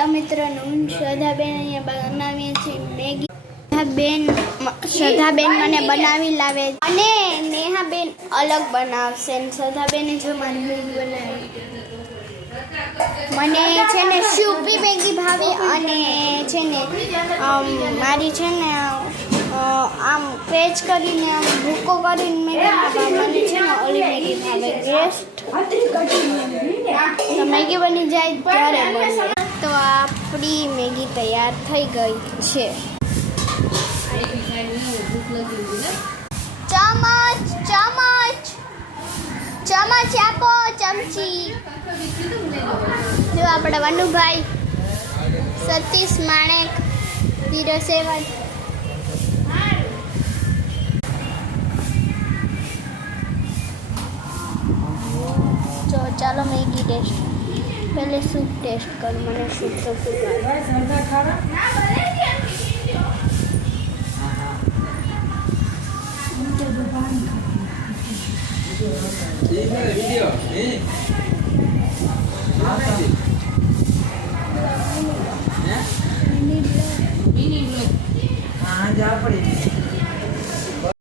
Hello મિત્રો, હું શ્રદ્ધાબેન અહીંયા બનાવીએ છીએ મેગી. શ્રદ્ધાબેન મને બનાવી લાવે અને નેહાબેન અલગ બનાવશે. શ્રદ્ધાબેને જો મારી મેગી બનાવી. મને છે ને સૂપી મેગી ભાવે અને છે ને મારી છે ને આમ ક્રેચ કરીને આમ ભૂકો કરીને મેગી ભાવે. મને છે ને ઓલી મેગી ભાવે ગેસ્ટ. તો મેગી બની જાય ત્યારે બને. તો આપણી મેગી તૈયાર થઈ ગઈ છે. ચમચ ચમચ ચમચ આપો, ચમચી. જો આપણા વનુભાઈ સતીશ માણેક 07. જો ચાલો મેગી ટેસ્ટ. પહેલે સૂપ ટેસ્ટ કર. મને સૂપ તો ખૂબ જા પડી